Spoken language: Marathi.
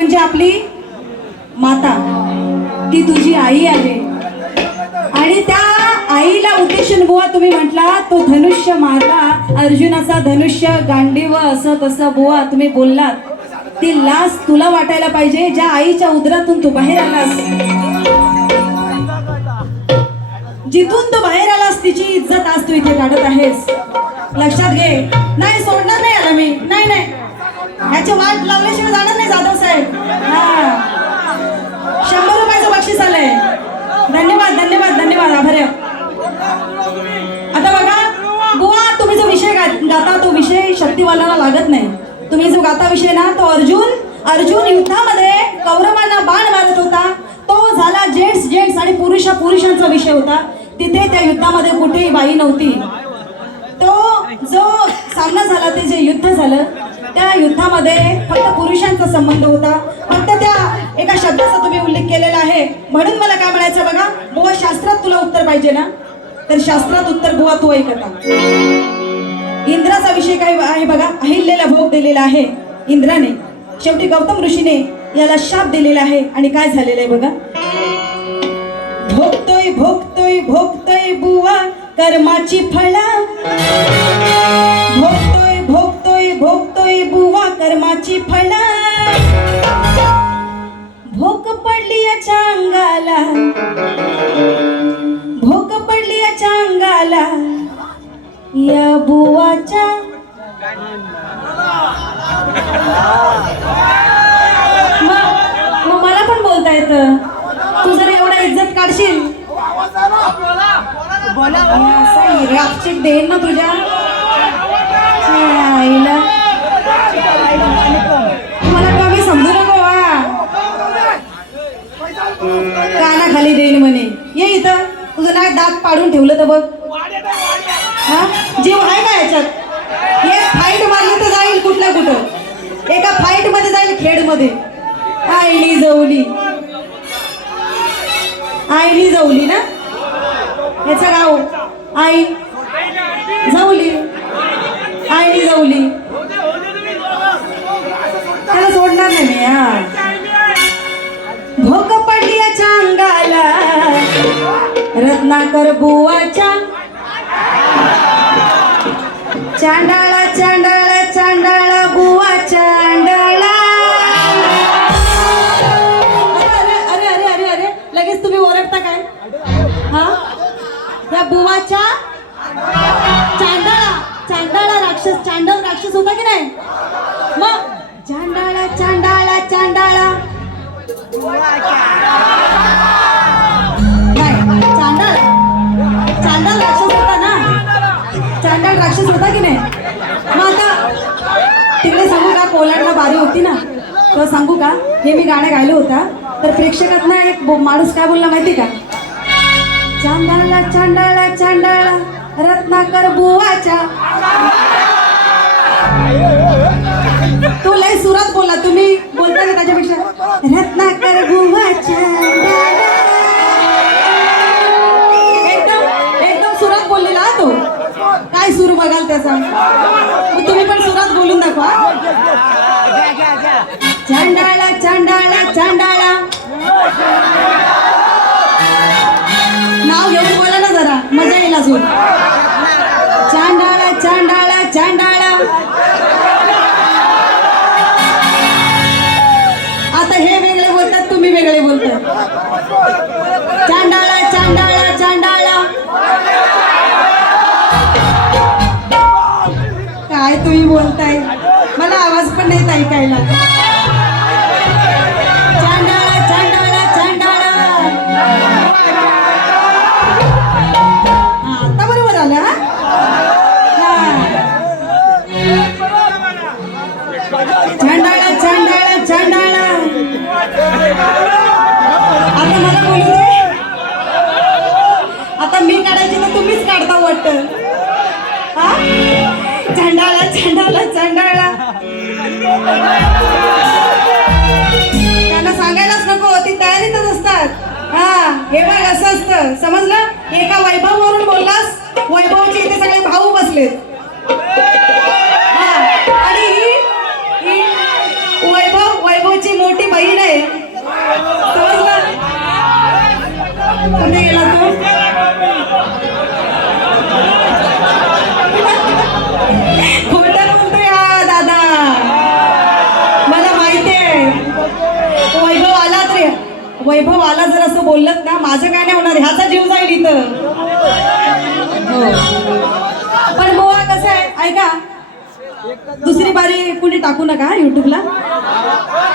म्हणजे आपली माता. ती तुझी आई आहे. आणि त्या आईला उद्देशून बुवा तुम्ही म्हटला तो धनुष्य मारला अर्जुनाचा धनुष्य गांडीव असं तसं बुवा तुम्ही बोललात. ती लास तुला वाटायला पाहिजे ज्या आईच्या उदरातून तू बाहेर आलास. जिथून तू बाहेर आलास तिची इज्जत आज तू इथे काढत आहेस. लक्षात घे. नाही सोडणार नाही आला मी. नाही नाही. ह्याची वाट लावल्याशिवाय जाणार नाही जाधव साहेब. हा. शंभर रुपयाचं बक्षीस आलंय. धन्यवाद धन्यवाद धन्यवाद. आभार्य आता बघा बुवा तुम्ही जो विषय गा- गाता तो विषय शक्तिवाला लागत नाही. तुम्ही जो गाता विषय ना तो अर्जुन अर्जुन युद्धामध्ये कौरवांना बाण मारत होता. तो झाला जेंट्स जेंट्स आणि पुरुषा पुरुषांचा विषय होता. तिथे त्या युद्धामध्ये कुठेही बाई नव्हती. तो जो सामना झाला ते जे युद्ध झालं त्या युद्धामध्ये फक्त पुरुषांचा संबंध होता. फक्त त्या एका शब्दाचा तुम्ही उल्लेख केलेला आहे. म्हणून मला काय म्हणायचं बघा बुवा शास्त्रात तुला उत्तर पाहिजे ना? तर शास्त्रात उत्तर बुवा तू ऐकता. इंद्राचा विषय काय आहे बघा अहिल्याला भोग दिलेला आहे इंद्राने. शेवटी गौतम ऋषीने याला शाप दिलेला आहे आणि काय झालेलं आहे बघा? भोगतोय भोगतोय भोगतोय बुवा कर्माची फळा. अंगाला. भोक पडली याच्या अंगाला. या बुवाच्या मग मग मला पण बोलता येतं. तू जर एवढा इज्जत काढशील. असा रापचिक देईन ना तुझ्या आईला. कानाखाली देईन म्हणे. ये इथं. तुझं नाही दात पाडून ठेवलं तर बघ. हा? जीव आहे का याच्यात? हे फाईट मारली तर जाईल कुठल्या कुठं. एका फाईटमध्ये जाईल खेडमध्ये आईली जवली. आईली जवली ना? याचं गाव. आई. जवली. रत्नाकर बुवाच्या. चांडाळा चांडाळा चांडाळा बुवा चांडाळा. अरे अरे अरे अरे अरे लगेच तुम्ही ओरडता काय? हा? या बुवाच्या? चांडाळा चांडाळा राक्षस चांडव राक्षस होता की नाही? मग? चांडाळा चांडाळा चांडाळा. सांगू का? हे मी गाणं गायलं होता. तर प्रेक्षकातनं एक माणूस काय बोलला माहिती का? चांडाळा चांडाळा चांडाळा रत्नाकर बुवाच्या. तो लय सुरात बोला तुम्ही बोलता का त्याच्यापेक्षा? रत्नाकर बुवाच्या. एकदम एकदम सुरात बोललेला तो. काय सूर बघाल त्याचा? तुम्ही पण सुरात बोलून दाखवा. चांडाळा चांडाळा चांडाळा नाव घेऊन बोला ना जरा. मजा येईल अजून. चांडाळा चांडाळा चांडाळा आता हे वेगळे बोलतात तुम्ही वेगळे बोलतात. चांडाळा चांडाळा चांडाळा काय तुम्ही बोलताय? मला आवाज पण नाही ऐकायला चांडाळा चांडाळा चांडाळा आता मला बोलू आता मी काढायची तर तुम्हीच काढता वाटतं. हा? चांडाळा चांडाळा चांडाळा त्यांना सांगायलाच नको ती तयारीतच असतात. हा हे बघ असं असतं. समजलं? एका वैभव वरून बोललास वैभवचे इथे सगळे भाऊ बसलेत. मोठी बहीण आहे. कुठे गेला हा दादा. मला वैभव आलाच रे. वैभव आला जर असं बोललत ना माझं काय नाही होणार? ह्याचा जीव जाईल इथं. हो. पण गोवा कसं आहे? ऐका. दुसरी बारी कुणी टाकू नका युट्यूबला